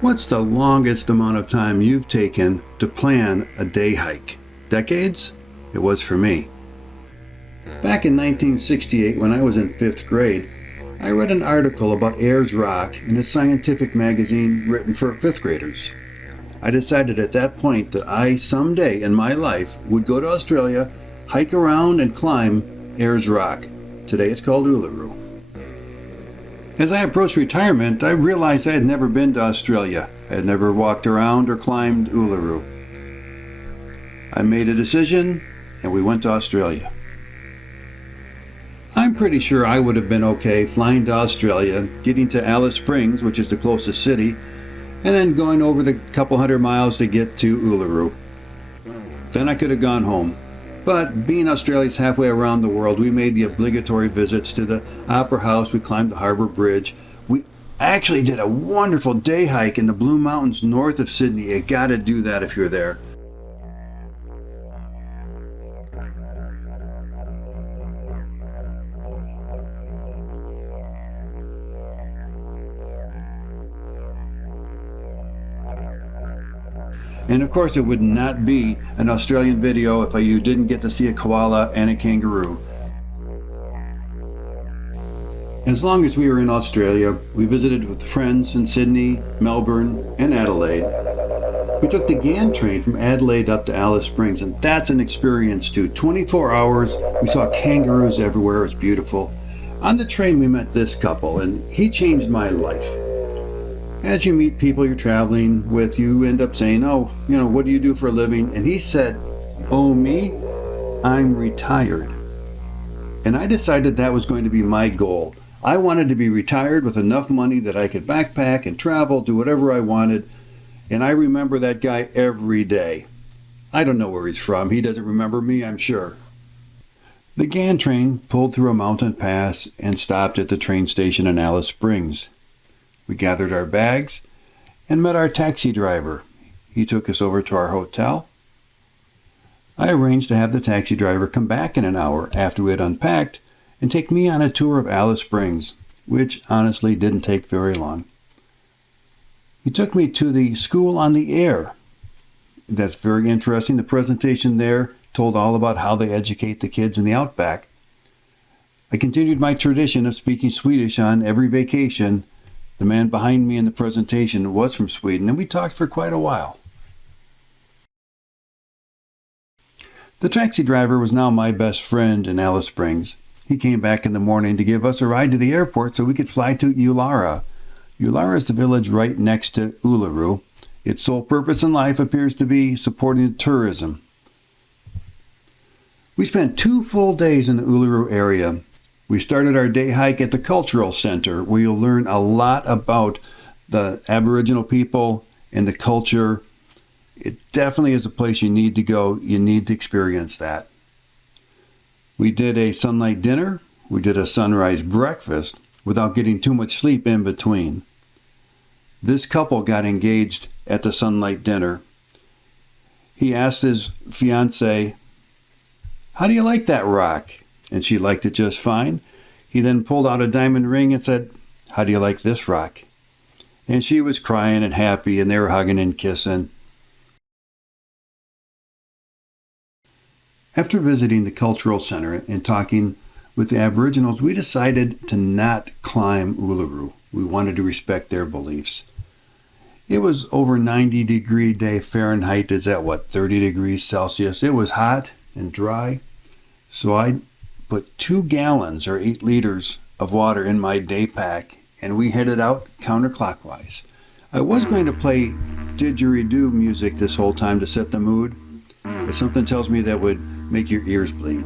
What's the longest amount of time you've taken to plan a day hike? Decades? It was for me. Back in 1968, when I was in 5th grade, I read an article about Ayers Rock in a scientific magazine written for 5th graders. I decided at that point that I, someday in my life, would go to Australia, hike around and climb Ayers Rock. Today it's called Uluru. As I approached retirement, I realized I had never been to Australia. I had never walked around or climbed Uluru. I made a decision, and we went to Australia. I'm pretty sure I would have been okay flying to Australia, getting to Alice Springs, which is the closest city, and then going over the couple hundred miles to get to Uluru. Then I could have gone home. But being Australia's halfway around the world, we made the obligatory visits to the Opera House, we climbed the Harbour Bridge. We actually did a wonderful day hike in the Blue Mountains north of Sydney. You gotta do that if you're there. And of course, it would not be an Australian video if you didn't get to see a koala and a kangaroo. As long as we were in Australia, we visited with friends in Sydney, Melbourne, and Adelaide. We took the GAN train from Adelaide up to Alice Springs, and that's an experience too. 24 hours, we saw kangaroos everywhere, it was beautiful. On the train we met this couple, and he changed my life. As you meet people you're traveling with, you end up saying, what do you do for a living? And he said, oh, me? I'm retired. And I decided that was going to be my goal. I wanted to be retired with enough money that I could backpack and travel, do whatever I wanted. And I remember that guy every day. I don't know where he's from. He doesn't remember me, I'm sure. The GAN train pulled through a mountain pass and stopped at the train station in Alice Springs. We gathered our bags and met our taxi driver. He took us over to our hotel. I arranged to have the taxi driver come back in an hour after we had unpacked and take me on a tour of Alice Springs, which honestly didn't take very long. He took me to the School on the Air. That's very interesting. The presentation there told all about how they educate the kids in the outback. I continued my tradition of speaking Swedish on every vacation. The man behind me in the presentation was from Sweden, and we talked for quite a while. The taxi driver was now my best friend in Alice Springs. He came back in the morning to give us a ride to the airport so we could fly to Uluru. Uluru is the village right next to Uluru. Its sole purpose in life appears to be supporting tourism. We spent 2 full days in the Uluru area. We started our day hike at the Cultural Center, where you'll learn a lot about the Aboriginal people and the culture. It definitely is a place you need to go. You need to experience that. We did a sunlight dinner. We did a sunrise breakfast without getting too much sleep in between. This couple got engaged at the sunlight dinner. He asked his fiancée, "How do you like that rock?" And she liked it just fine. He then pulled out a diamond ring and said, "How do you like this rock?" And she was crying and happy, and they were hugging and kissing. After visiting the Cultural Center and talking with the Aboriginals, we decided to not climb Uluru. We wanted to respect their beliefs. It was over 90-degree day Fahrenheit. Is that 30 degrees Celsius? It was hot and dry. So I put 2 gallons or 8 liters of water in my day pack, and we headed out counterclockwise. I was going to play didgeridoo music this whole time to set the mood, but something tells me that would make your ears bleed.